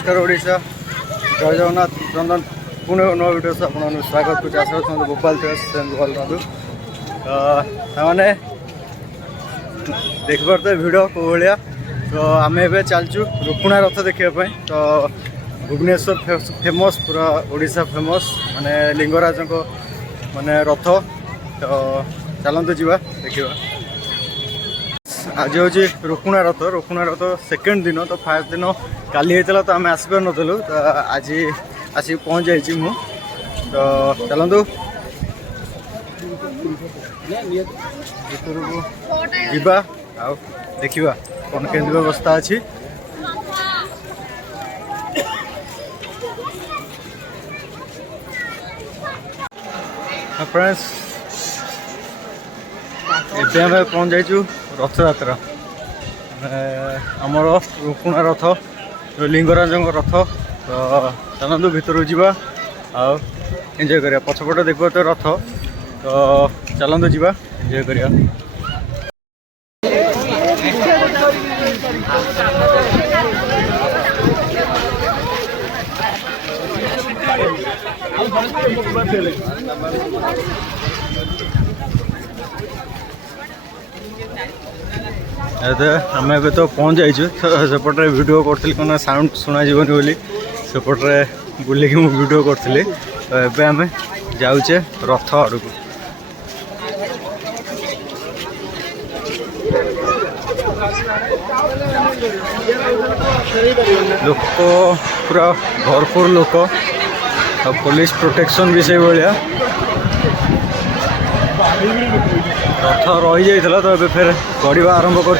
नमस्कार ओडिशा जय जगन्नाथ चंदन पुणे नव वीडियो से आपको स्वागत कुछ आशा गोपाल भल रहा मैंने देख पारे भिड़ कौ भाया तो आम ए चलचु रुकुणा रथ देखापी तो भुवनेश्वर फेमस पूरा ओडिशा फेमस माने लिंगराज को माने रथ तो चलतु जा देखा आज हूँ रुकुणा रथ सेकेंड दिन तो फास्ट दिन काली होता तो आम आसपार नुँ तो आज आसिक पहुँच जाइए मु तो चलतु भर को देखा कौन के व्यवस्था अच्छी फ्रेंड्स एवं आम पहुँच जाइचु रथयात्रा आमर रुकुणा रथ लिंगराज रथ तो चलतु भितर जावा एंजॉय करिया पछपटे देखो तो रथ तो चलतु जावा एंजॉय करिया आम ए तो पहुँच जाइए तो सेपटे वीडियो करी कौन साउंड शुणा बोली सेपटे बुलिक मुझे वीडियो करी तो एवं आम जाऊे रथ आड़ को लोक पूरा भरपूर लोक पुलिस प्रोटेक्शन भी से भाया रथ रही जाइए तो ये फिर गड़वा आरंभ कर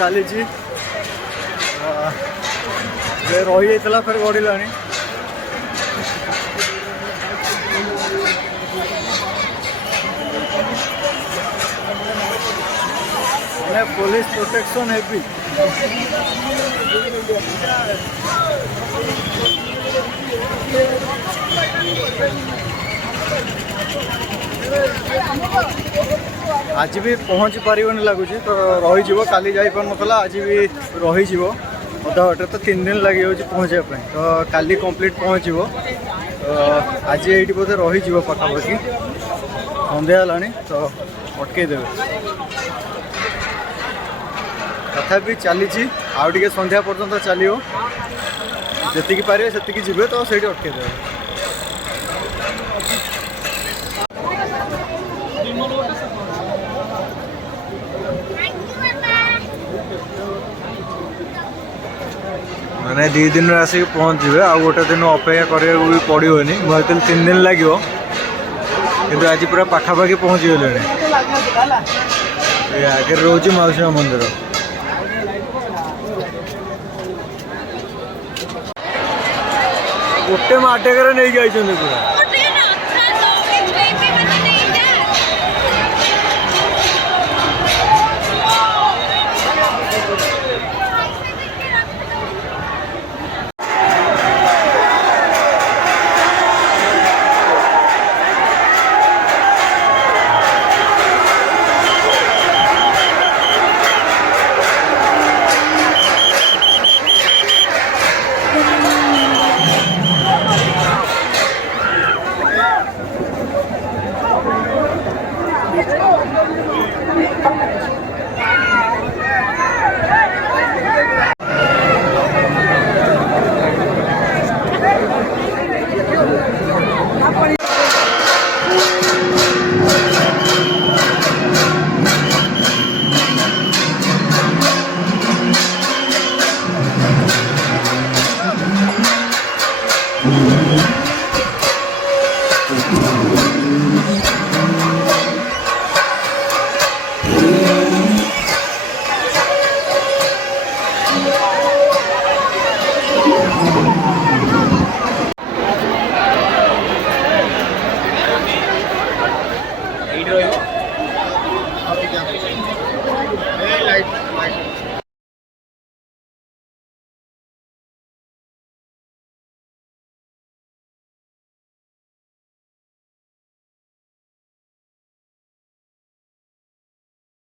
चली रही जाता फिर बढ़ला मैंने पुलिस प्रोटेक्शन है भी आज भी पहुँच पारनी लगुच तो रही काली जापर नाला आज भी रही अधा बाटे तो 3 दिन लगी पहुँचापी तो काली कंप्लीट पहुँच तो आज ये बोधे रही पाखापाखि सन्ध्या है तो अटकईदेवे तथापि चली आउ टे सन्ध्या पर्यंत चलो जी पारे से जी तो से अटकईदेवे मैंने 2 दिन आसिक पहुँचे आ गोटे दिन अपेक्षा करा भी पड़ोनी मुझे 3 दिन लगे कि आज पूरा पाखापाखि पहुँची गले आगे रोज मौसी मंदिर गोटे माटेक नहीं पूरा